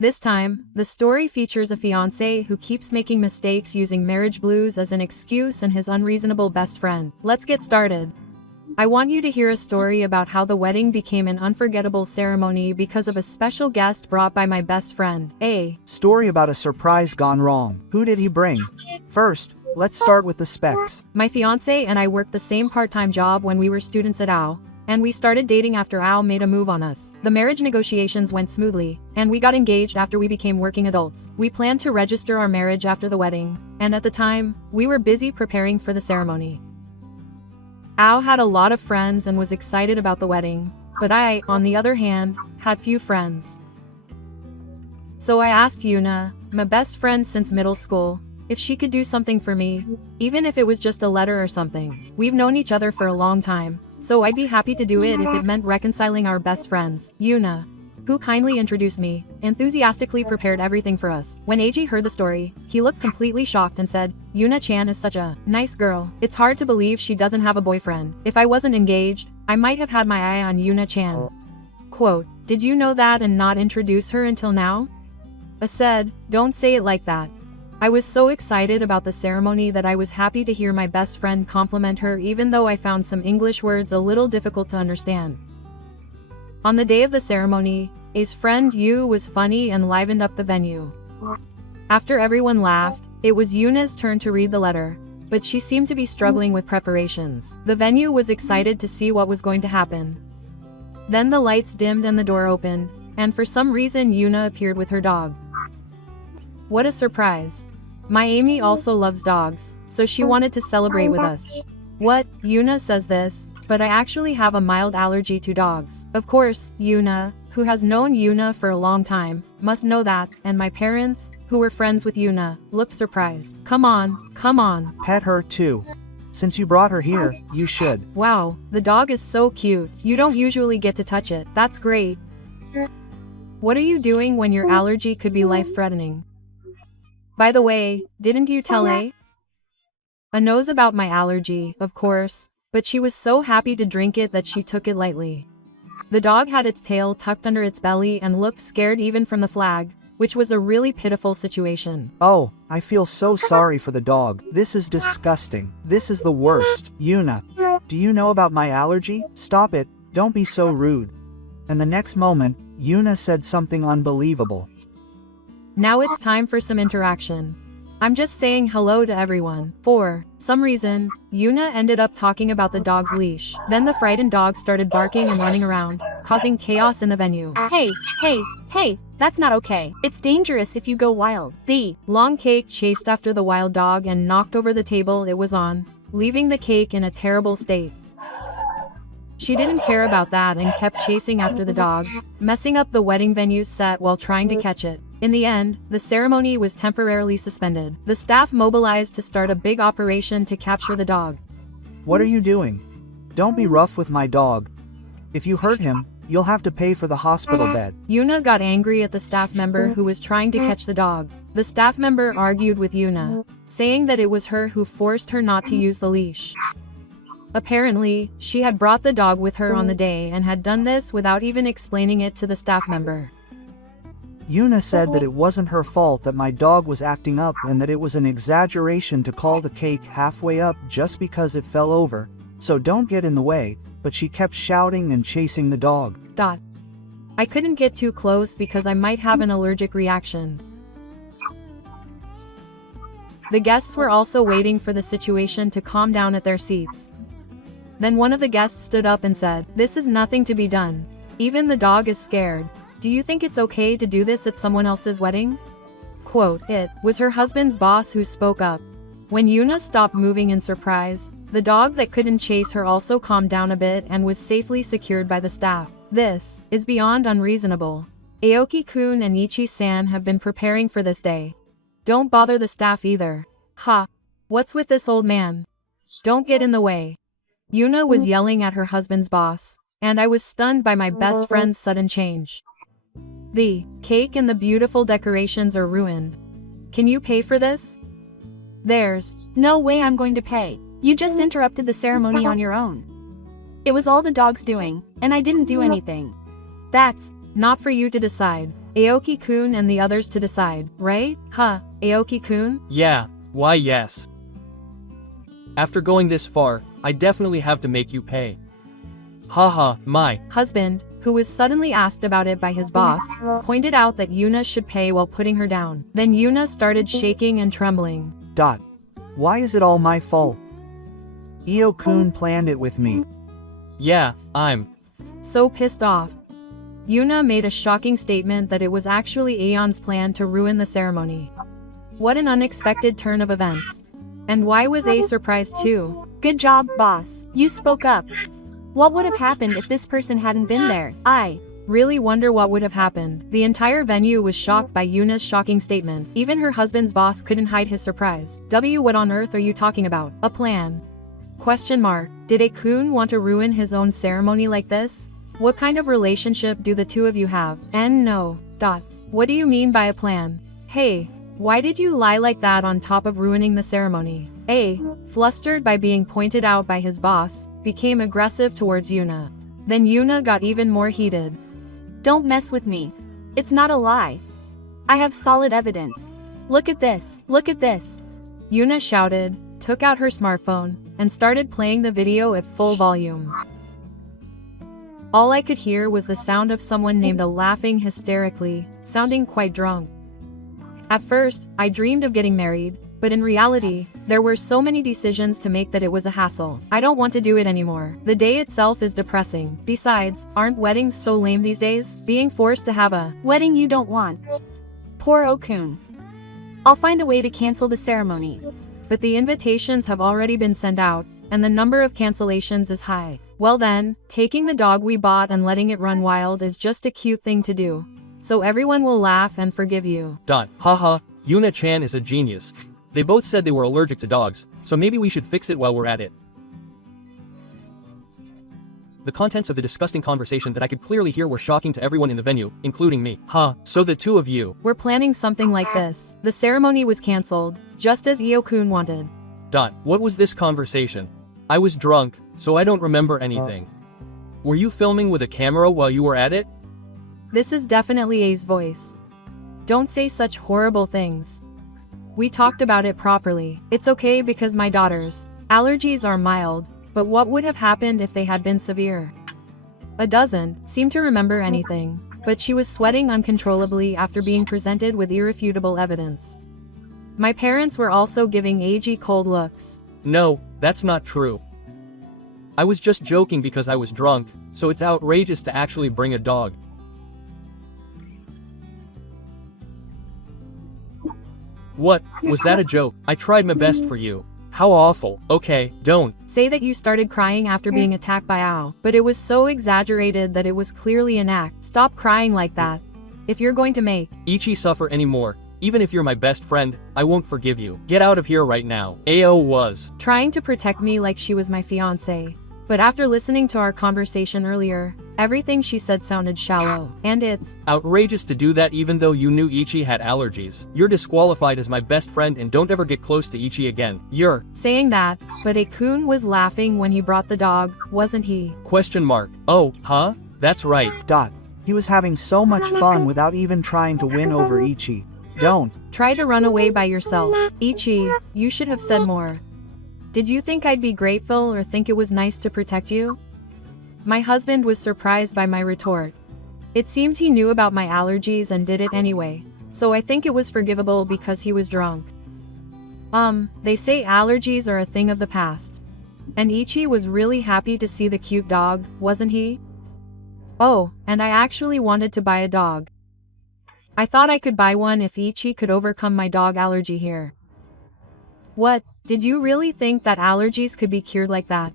This time, the story features a fiancé who keeps making mistakes using marriage blues as an excuse and his unreasonable best friend. Let's get started. I want you to hear a story about how the wedding became an unforgettable ceremony because of a special guest brought by my best friend. A story about a surprise gone wrong. Who did he bring? First, let's start with the specs. My fiancé and I worked the same part-time job when we were students at AO, and we started dating after AO made a move on us. The marriage negotiations went smoothly, and we got engaged after we became working adults. We planned to register our marriage after the wedding, and at the time, we were busy preparing for the ceremony. AO had a lot of friends and was excited about the wedding, but I, on the other hand, had few friends. So I asked Yuna, my best friend since middle school, if she could do something for me, even if it was just a letter or something. We've known each other for a long time, so I'd be happy to do it if it meant reconciling our best friends. Yuna, who kindly introduced me, enthusiastically prepared everything for us. When AG heard the story, he looked completely shocked and said, Yuna-chan is such a nice girl. It's hard to believe she doesn't have a boyfriend. If I wasn't engaged, I might have had my eye on Yuna-chan. Quote, did you know that and not introduce her until now? I said, don't say it like that. I was so excited about the ceremony that I was happy to hear my best friend compliment her even though I found some English words a little difficult to understand. On the day of the ceremony, A's friend Yu was funny and livened up the venue. After everyone laughed, it was Yuna's turn to read the letter, but she seemed to be struggling with preparations. The venue was excited to see what was going to happen. Then the lights dimmed and the door opened, and for some reason Yuna appeared with her dog. What a surprise. My Amy also loves dogs, so she wanted to celebrate with us. What? Yuna says this, but I actually have a mild allergy to dogs. Of course, Yuna, who has known Yuna for a long time, must know that, and my parents, who were friends with Yuna, looked surprised. Come on. Pet her too. Since you brought her here, you should. Wow, the dog is so cute. You don't usually get to touch it. That's great. What are you doing when your allergy could be life-threatening? By the way, didn't you tell A? A knows about my allergy, of course, but she was so happy to drink it that she took it lightly. The dog had its tail tucked under its belly and looked scared even from the flag, which was a really pitiful situation. Oh, I feel so sorry for the dog. This is disgusting. This is the worst. Yuna, do you know about my allergy? Stop it, don't be so rude. And the next moment, Yuna said something unbelievable. Now it's time for some interaction. I'm just saying hello to everyone. For some reason, Yuna ended up talking about the dog's leash. Then the frightened dog started barking and running around, causing chaos in the venue. Hey, that's not okay. It's dangerous if you go wild. The long cake chased after the wild dog and knocked over the table it was on, leaving the cake in a terrible state. She didn't care about that and kept chasing after the dog, messing up the wedding venue's set while trying to catch it. In the end, the ceremony was temporarily suspended. The staff mobilized to start a big operation to capture the dog. What are you doing? Don't be rough with my dog. If you hurt him, you'll have to pay for the hospital bed. Yuna got angry at the staff member who was trying to catch the dog. The staff member argued with Yuna, saying that it was her who forced her not to use the leash. Apparently, she had brought the dog with her on the day and had done this without even explaining it to the staff member. Yuna said that it wasn't her fault that my dog was acting up and that it was an exaggeration to call the cake halfway up just because it fell over, so don't get in the way, but she kept shouting and chasing the dog. I couldn't get too close because I might have an allergic reaction. The guests were also waiting for the situation to calm down at their seats. Then one of the guests stood up and said, "This is nothing to be done. Even the dog is scared. Do you think it's okay to do this at someone else's wedding?" Quote, it was her husband's boss who spoke up. When Yuna stopped moving in surprise, the dog that couldn't chase her also calmed down a bit and was safely secured by the staff. This is beyond unreasonable. Aoki-kun and Ichi-san have been preparing for this day. Don't bother the staff either. Ha! What's with this old man? Don't get in the way. Yuna was yelling at her husband's boss, and I was stunned by my best friend's sudden change. The cake and the beautiful decorations are ruined. Can you pay for this? There's no way I'm going to pay. You just interrupted the ceremony on your own. It was all the dog's doing, and I didn't do anything. That's not for you to decide. Aoki-kun and the others to decide, right? Huh, Aoki-kun? Yeah, why yes. After going this far, I definitely have to make you pay. Haha, my husband, who was suddenly asked about it by his boss, pointed out that Yuna should pay while putting her down. Then Yuna started shaking and trembling. Why is it all my fault? Io-kun planned it with me. Yeah, I'm So pissed off. Yuna made a shocking statement that it was actually Aeon's plan to ruin the ceremony. What an unexpected turn of events. And why was A surprised too? Good job, boss. You spoke up. What would have happened if this person hadn't been there? I Really wonder what would have happened. The entire venue was shocked by Yuna's shocking statement. Even her husband's boss couldn't hide his surprise. What on earth are you talking about? A plan? Question mark. Did A-kun want to ruin his own ceremony like this? What kind of relationship do the two of you have? And no. What do you mean by a plan? Hey, why did you lie like that on top of ruining the ceremony? A, flustered by being pointed out by his boss, became aggressive towards Yuna. Then Yuna got even more heated. Don't mess with me. It's not a lie. I have solid evidence. Look at this. Look at this. Yuna shouted, took out her smartphone, and started playing the video at full volume. All I could hear was the sound of someone named A laughing hysterically, sounding quite drunk. At first, I dreamed of getting married, but in reality, there were so many decisions to make that it was a hassle. I don't want to do it anymore. The day itself is depressing. Besides, aren't weddings so lame these days? Being forced to have a wedding you don't want. Poor O-kun. I'll find a way to cancel the ceremony. But the invitations have already been sent out, and the number of cancellations is high. Well then, taking the dog we bought and letting it run wild is just a cute thing to do. So everyone will laugh and forgive you. Haha, Yuna-chan is a genius. They both said they were allergic to dogs, so maybe we should fix it while we're at it. The contents of the disgusting conversation that I could clearly hear were shocking to everyone in the venue, including me. So the two of you We're planning something like this. The ceremony was cancelled, just as Io-kun wanted. What was this conversation? I was drunk, so I don't remember anything. Were you filming with a camera while you were at it? This is definitely A's voice. Don't say such horrible things. We talked about it properly. It's okay because my daughter's allergies are mild, but what would have happened if they had been severe? A doesn't seem to remember anything, but she was sweating uncontrollably after being presented with irrefutable evidence. My parents were also giving AG cold looks. No, that's not true. I was just joking because I was drunk, so it's outrageous to actually bring a dog. What, was that a joke? I tried my best for you. How awful. Okay, don't say that you started crying after being attacked by Ao, but it was so exaggerated that it was clearly an act. Stop crying like that. If you're going to make Ichi suffer anymore, even if you're my best friend, I won't forgive you. Get out of here right now. Ao was trying to protect me like she was my fiancé. But after listening to our conversation earlier, everything she said sounded shallow. And it's outrageous to do that even though you knew Ichi had allergies. You're disqualified as my best friend and don't ever get close to Ichi again. You're saying that, but A-kun was laughing when he brought the dog, wasn't he? Question mark. Oh, huh? That's right. He was having so much fun without even trying to win over Ichi. Don't try to run away by yourself. Ichi, you should have said more. Did you think I'd be grateful or think it was nice to protect you? My husband was surprised by my retort. It seems he knew about my allergies and did it anyway, so I think it was forgivable because he was drunk. They say allergies are a thing of the past. And Ichi was really happy to see the cute dog, wasn't he? Oh, and I actually wanted to buy a dog. I thought I could buy one if Ichi could overcome my dog allergy here. What? Did you really think that allergies could be cured like that?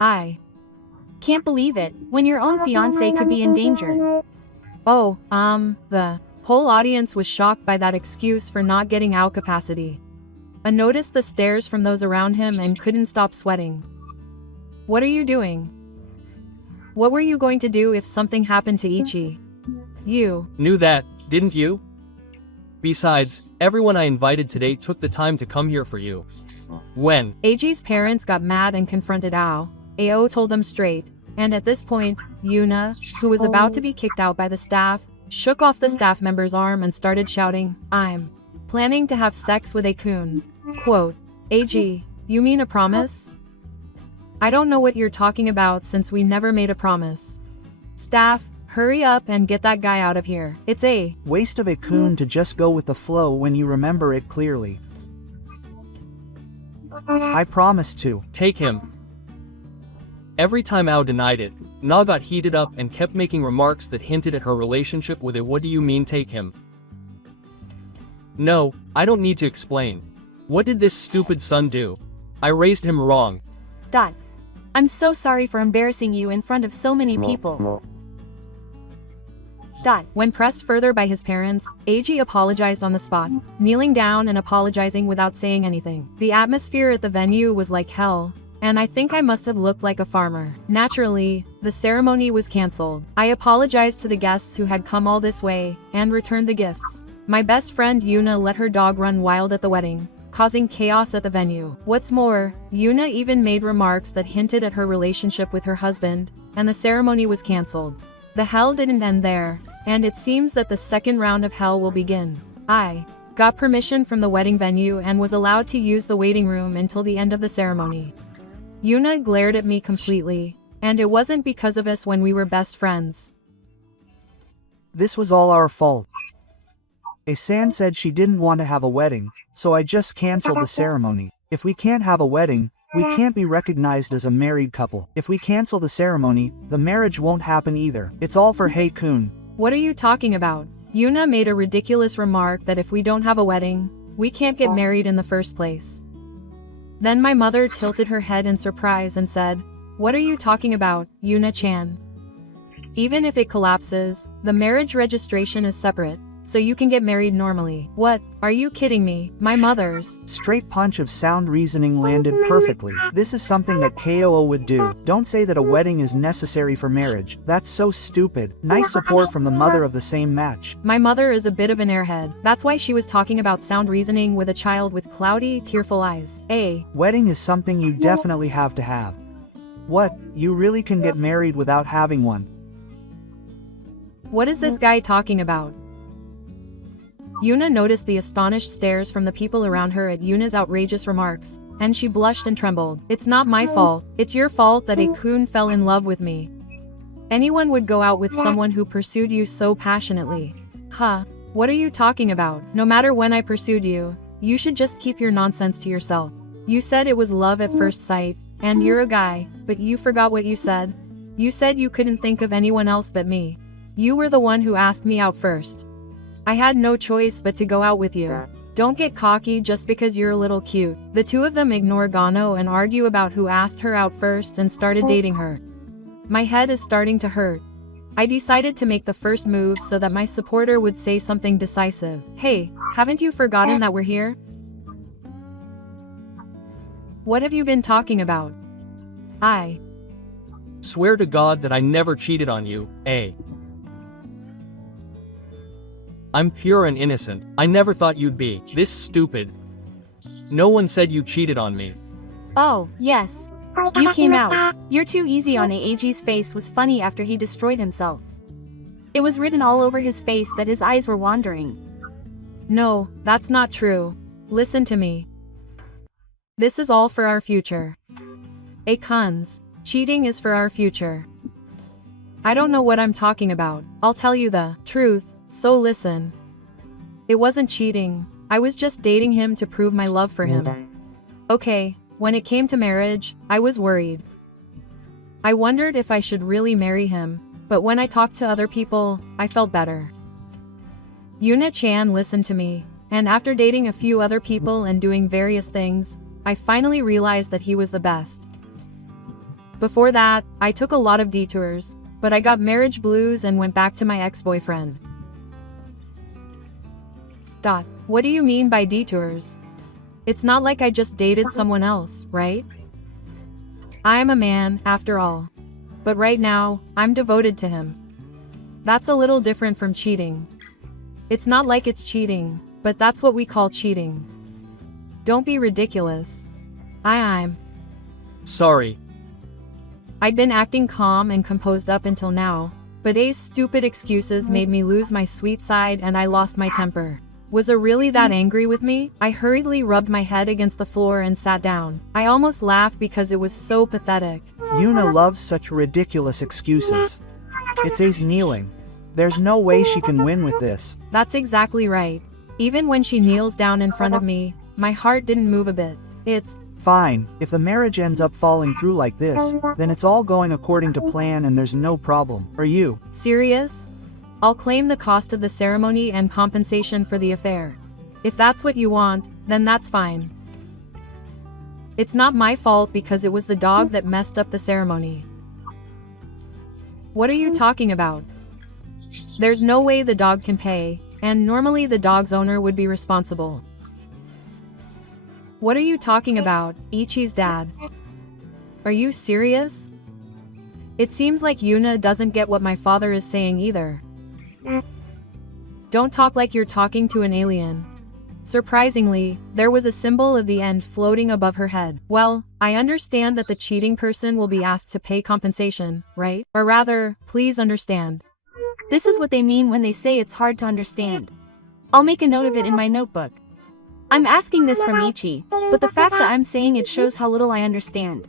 I can't believe it, when your own fiancé could be in danger. Oh, the whole audience was shocked by that excuse for not getting out capacity. I noticed the stares from those around him and couldn't stop sweating. What are you doing? What were you going to do if something happened to Ichi? You knew that, didn't you? Besides, everyone I invited today took the time to come here for you. When AG's parents got mad and confronted Ao, Ao told them straight, and at this point, Yuna, who was about to be kicked out by the staff, shook off the staff member's arm and started shouting, "I'm planning to have sex with a coon." Quote, "AG, you mean a promise?" "I don't know what you're talking about since we never made a promise." "Staff, hurry up and get that guy out of here. It's a waste of a coon to just go with the flow when you remember it clearly. I promise to take him." Every time Ao denied it, Na got heated up and kept making remarks that hinted at her relationship with a "what do you mean take him?" "No, I don't need to explain. What did this stupid son do? I raised him wrong." I'm so sorry for embarrassing you in front of so many people. When pressed further by his parents, AG apologized on the spot, kneeling down and apologizing without saying anything. The atmosphere at the venue was like hell, and I think I must have looked like a farmer. Naturally, the ceremony was cancelled. I apologized to the guests who had come all this way, and returned the gifts. My best friend Yuna let her dog run wild at the wedding, causing chaos at the venue. What's more, Yuna even made remarks that hinted at her relationship with her husband, and the ceremony was cancelled. The hell didn't end there, and it seems that the second round of hell will begin. I got permission from the wedding venue and was allowed to use the waiting room until the end of the ceremony. Yuna glared at me completely, and it wasn't because of us when we were best friends. This was all our fault. Asan said she didn't want to have a wedding, so I just cancelled the ceremony. If we can't have a wedding, we can't be recognized as a married couple. If we cancel the ceremony, the marriage won't happen either. It's all for Hey-kun. What are you talking about? Yuna made a ridiculous remark that if we don't have a wedding, we can't get married in the first place. Then my mother tilted her head in surprise and said, "What are you talking about, Yuna-chan? Even if it collapses, the marriage registration is separate, so you can get married normally." "What? Are you kidding me?" My mother's straight punch of sound reasoning landed perfectly. This is something that KOO would do. Don't say that a wedding is necessary for marriage. That's so stupid. Nice support from the mother of the same match. My mother is a bit of an airhead. That's why she was talking about sound reasoning with a child with cloudy, tearful eyes. A wedding is something you definitely have to have. What? You really can get married without having one? What is this guy talking about? Yuna noticed the astonished stares from the people around her at Yuna's outrageous remarks, and she blushed and trembled. "It's not my fault. It's your fault that a coon fell in love with me. Anyone would go out with someone who pursued you so passionately." "Huh? What are you talking about? No matter when I pursued you, you should just keep your nonsense to yourself. You said it was love at first sight, and you're a guy, but you forgot what you said. You said you couldn't think of anyone else but me. You were the one who asked me out first. I had no choice but to go out with you. Don't get cocky just because you're a little cute." The two of them ignore Gano and argue about who asked her out first and started dating her. My head is starting to hurt. I decided to make the first move so that my supporter would say something decisive. "Hey, haven't you forgotten that we're here? What have you been talking about?" "I swear to God that I never cheated on you, eh? I'm pure and innocent. I never thought you'd be this stupid. No one said you cheated on me." Oh, yes. You came out. "You're too easy on AG's face" was funny after he destroyed himself. It was written all over his face that his eyes were wandering. "No, that's not true. Listen to me. This is all for our future. Cons. Cheating is for our future. I don't know what I'm talking about. I'll tell you the truth. So listen. It wasn't cheating. I was just dating him to prove my love for him. Okay, when it came to marriage, I was worried. I wondered if I should really marry him, but when I talked to other people, I felt better." Yuna-chan listened to me, and after dating a few other people and doing various things, I finally realized that he was the best. Before that, I took a lot of detours, but I got marriage blues and went back to my ex-boyfriend. What do you mean by detours? It's not like I just dated someone else, right? I am a man, after all. But right now, I'm devoted to him. That's a little different from cheating. It's not like it's cheating, but that's what we call cheating. Don't be ridiculous. I'm sorry. I'd been acting calm and composed up until now, But A's stupid excuses made me lose my sweet side and I lost my temper. Was A really that angry with me? I hurriedly rubbed my head against the floor and sat down. I almost laughed because it was so pathetic. Yuna loves such ridiculous excuses. It's A's kneeling. There's no way she can win with this. That's exactly right. Even when she kneels down in front of me, my heart didn't move a bit. It's fine. If the marriage ends up falling through like this, then it's all going according to plan and there's no problem. Are you serious? I'll claim the cost of the ceremony and compensation for the affair. If that's what you want, then that's fine. It's not my fault because it was the dog that messed up the ceremony. What are you talking about? There's no way the dog can pay, and normally the dog's owner would be responsible. What are you talking about, Ichi's dad? Are you serious? It seems like Yuna doesn't get what my father is saying either. Don't talk like you're talking to an alien. Surprisingly, there was a symbol of the end floating above her head. Well, I understand that the cheating person will be asked to pay compensation, right? Or rather, please understand. This is what they mean when they say it's hard to understand. I'll make a note of it in my notebook. I'm asking this from Ichi, but the fact that I'm saying it shows how little I understand.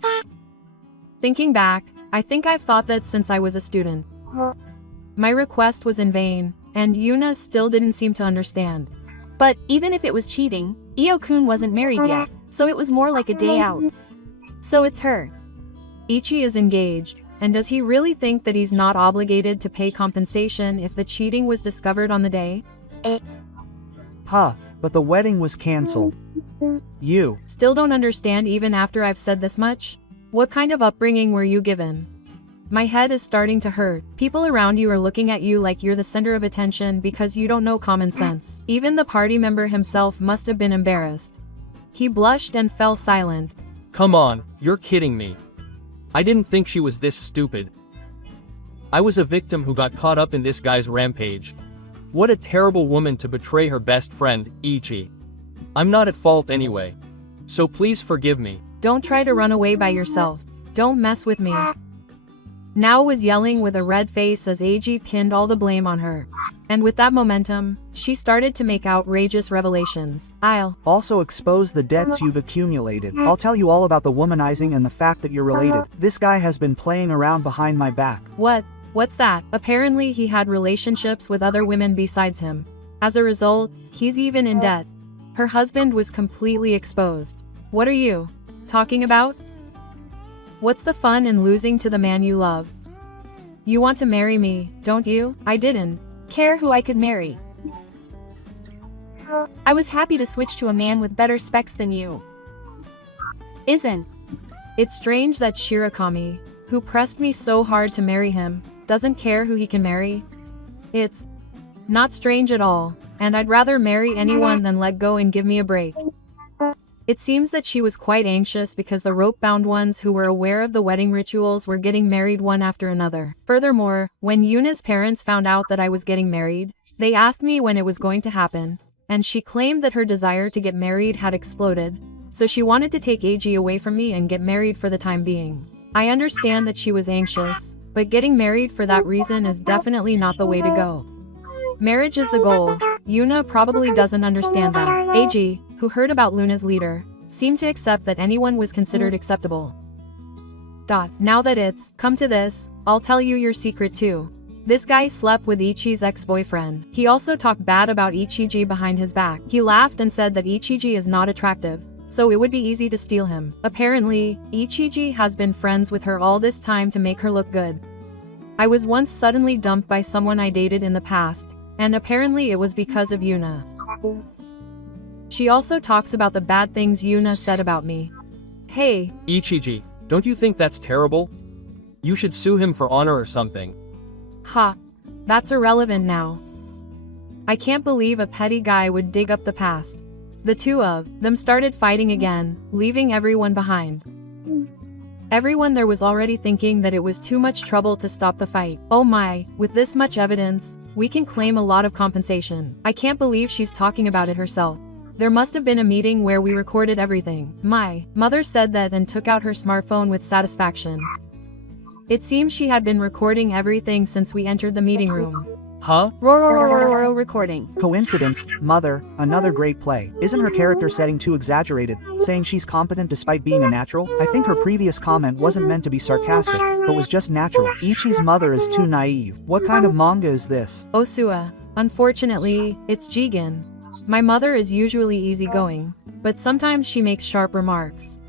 Thinking back, I think I've thought that since I was a student. My request was in vain, and Yuna still didn't seem to understand. But even if it was cheating, Io-kun wasn't married yet, so it was more like a day out. So it's her. Ichi is engaged, and does he really think that he's not obligated to pay compensation if the cheating was discovered on the day? Huh, but the wedding was cancelled. You still don't understand even after I've said this much? What kind of upbringing were you given? My head is starting to hurt. People around you are looking at you like you're the center of attention because you don't know common sense. Even the party member himself must have been embarrassed. He blushed and fell silent. Come on, you're kidding me. I didn't think she was this stupid. I was a victim who got caught up in this guy's rampage. What a terrible woman to betray her best friend, Ichi. I'm not at fault anyway. So please forgive me. Don't try to run away by yourself. Don't mess with me. Nao was yelling with a red face as Eiji pinned all the blame on her. And with that momentum, she started to make outrageous revelations. I'll also expose the debts you've accumulated. I'll tell you all about the womanizing and the fact that you're related. This guy has been playing around behind my back. What? What's that? Apparently he had relationships with other women besides him. As a result, he's even in debt. Her husband was completely exposed. What are you talking about? What's the fun in losing to the man you love? You want to marry me, don't you? I didn't care who I could marry. I was happy to switch to a man with better specs than you. Isn't it strange that Shirakami, who pressed me so hard to marry him, doesn't care who he can marry? It's not strange at all, and I'd rather marry anyone than let go and give me a break. It seems that she was quite anxious because the rope-bound ones who were aware of the wedding rituals were getting married one after another. Furthermore, when Yuna's parents found out that I was getting married, they asked me when it was going to happen, and she claimed that her desire to get married had exploded, so she wanted to take Eiji away from me and get married for the time being. I understand that she was anxious, but getting married for that reason is definitely not the way to go. Marriage is the goal. Yuna probably doesn't understand that. Eiji, who heard about Luna's leader, seemed to accept that anyone was considered acceptable. Now that it's come to this, I'll tell you your secret too. This guy slept with Ichi's ex-boyfriend. He also talked bad about Ichiji behind his back. He laughed and said that Ichiji is not attractive, so it would be easy to steal him. Apparently, Ichiji has been friends with her all this time to make her look good. I was once suddenly dumped by someone I dated in the past, and apparently it was because of Yuna. She also talks about the bad things Yuna said about me. Hey, Ichiji, don't you think that's terrible? You should sue him for honor or something. Ha. That's irrelevant now. I can't believe a petty guy would dig up the past. The two of them started fighting again, leaving everyone behind. Everyone there was already thinking that it was too much trouble to stop the fight. Oh my, with this much evidence, we can claim a lot of compensation. I can't believe she's talking about it herself. There must have been a meeting where we recorded everything. My mother said that and took out her smartphone with satisfaction. It seems she had been recording everything since we entered the meeting room. Huh? Roar recording. Coincidence, mother, another great play. Isn't her character setting too exaggerated, saying she's competent despite being a natural? I think her previous comment wasn't meant to be sarcastic, but was just natural. Ichi's mother is too naive. What kind of manga is this? Osua. Unfortunately, it's Jigen. My mother is usually easygoing, but sometimes she makes sharp remarks.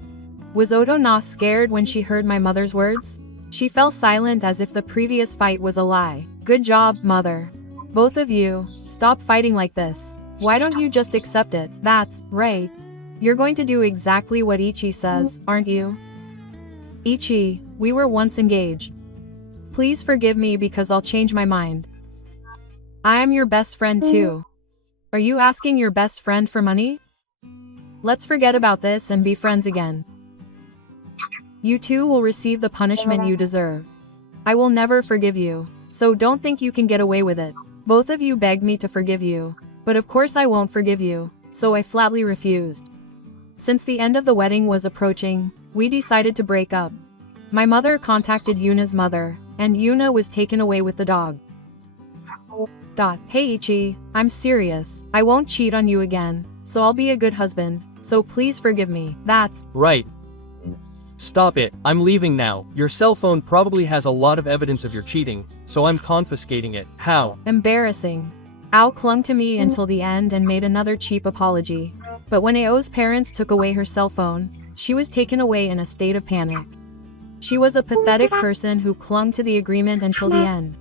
Was Oto scared when she heard my mother's words? She fell silent as if the previous fight was a lie. Good job, mother. Both of you, stop fighting like this. Why don't you just accept it? That's right. You're going to do exactly what Ichi says, aren't you? Ichi, we were once engaged. Please forgive me because I'll change my mind. I am your best friend too. Are you asking your best friend for money? Let's forget about this and be friends again. You two will receive the punishment you deserve. I will never forgive you, so don't think you can get away with it. Both of you begged me to forgive you, but of course I won't forgive you, so I flatly refused. Since the end of the wedding was approaching, we decided to break up. My mother contacted Yuna's mother, and Yuna was taken away with the dog. Hey Ichi, I'm serious. I won't cheat on you again, so I'll be a good husband, so please forgive me. That's Right. Stop it, I'm leaving now. Your cell phone probably has a lot of evidence of your cheating, so I'm confiscating it. How? embarrassing. Ao clung to me until the end and made another cheap apology. But when Ao's parents took away her cell phone, she was taken away in a state of panic. She was a pathetic person who clung to the agreement until the end.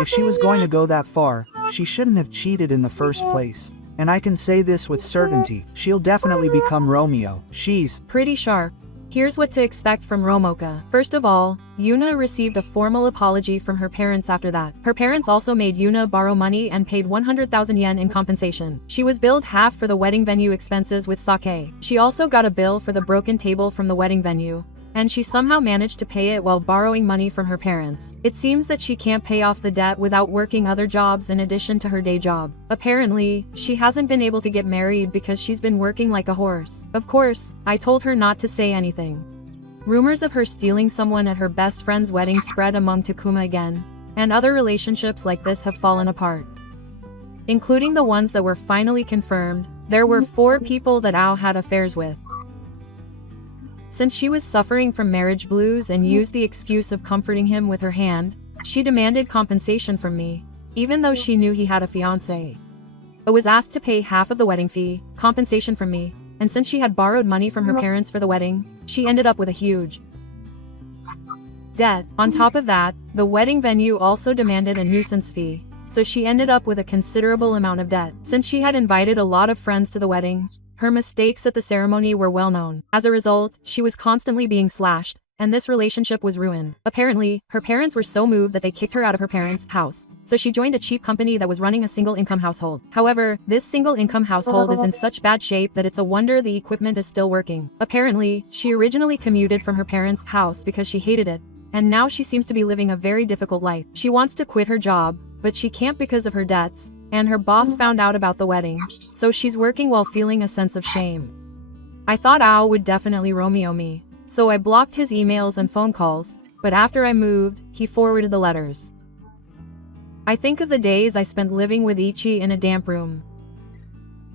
If she was going to go that far, she shouldn't have cheated in the first place. And I can say this with certainty, she'll definitely become Romeo. She's Pretty sharp. Here's what to expect from Romoka. First of all, Yuna received a formal apology from her parents after that. Her parents also made Yuna borrow money and paid 100,000 yen in compensation. She was billed half for the wedding venue expenses with sake. She also got a bill for the broken table from the wedding venue, and she somehow managed to pay it while borrowing money from her parents. It seems that she can't pay off the debt without working other jobs in addition to her day job. Apparently, she hasn't been able to get married because she's been working like a horse. Of course, I told her not to say anything. Rumors of her stealing someone at her best friend's wedding spread among Takuma again, and other relationships like this have fallen apart. Including the ones that were finally confirmed, there were 4 people that Ao had affairs with. Since she was suffering from marriage blues and used the excuse of comforting him with her hand, she demanded compensation from me, even though she knew he had a fiancé. I was asked to pay half of the wedding fee, compensation from me, and since she had borrowed money from her parents for the wedding, she ended up with a huge debt. On top of that, the wedding venue also demanded a nuisance fee, so she ended up with a considerable amount of debt. Since she had invited a lot of friends to the wedding, her mistakes at the ceremony were well known. As a result, she was constantly being slashed, and this relationship was ruined. Apparently, her parents were so moved that they kicked her out of her parents' house, so she joined a cheap company that was running a single-income household. However, this single-income household is in such bad shape that it's a wonder the equipment is still working. Apparently, she originally commuted from her parents' house because she hated it, and now she seems to be living a very difficult life. She wants to quit her job, but she can't because of her debts, and her boss found out about the wedding, so she's working while feeling a sense of shame. I thought Ao would definitely Romeo me, so I blocked his emails and phone calls, but after I moved, he forwarded the letters. I think of the days I spent living with Ichi in a damp room.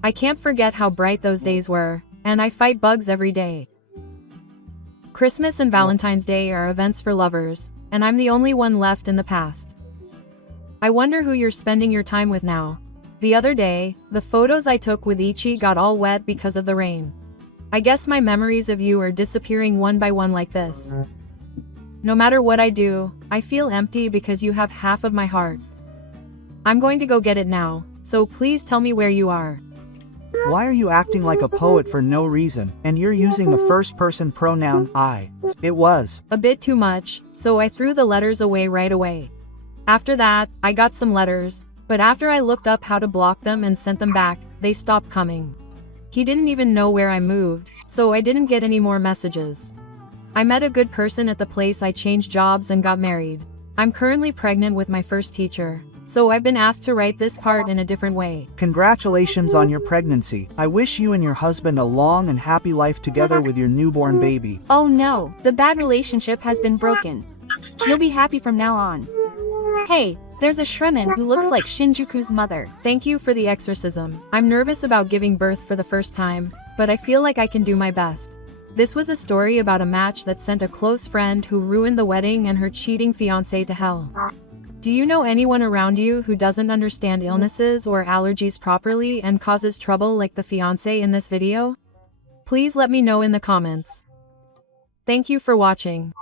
I can't forget how bright those days were, and I fight bugs every day. Christmas and Valentine's Day are events for lovers, and I'm the only one left in the past. I wonder who you're spending your time with now. The other day, the photos I took with Ichi got all wet because of the rain. I guess my memories of you are disappearing one by one like this. No matter what I do, I feel empty because you have half of my heart. I'm going to go get it now, so please tell me where you are. Why are you acting like a poet for no reason, and you're using the first-person pronoun I? It was a bit too much, so I threw the letters away right away. After that, I got some letters, but after I looked up how to block them and sent them back, they stopped coming. He didn't even know where I moved, so I didn't get any more messages. I met a good person at the place I changed jobs and got married. I'm currently pregnant with my first teacher, so I've been asked to write this part in a different way. Congratulations on your pregnancy. I wish you and your husband a long and happy life together with your newborn baby. Oh no, the bad relationship has been broken. You'll be happy from now on. Hey, there's a Shremen who looks like Shinjuku's mother. Thank you for the exorcism. I'm nervous about giving birth for the first time, but I feel like I can do my best. This was a story about a match that sent a close friend who ruined the wedding and her cheating fiancé to hell. Do you know anyone around you who doesn't understand illnesses or allergies properly and causes trouble like the fiancé in this video? Please let me know in the comments. Thank you for watching.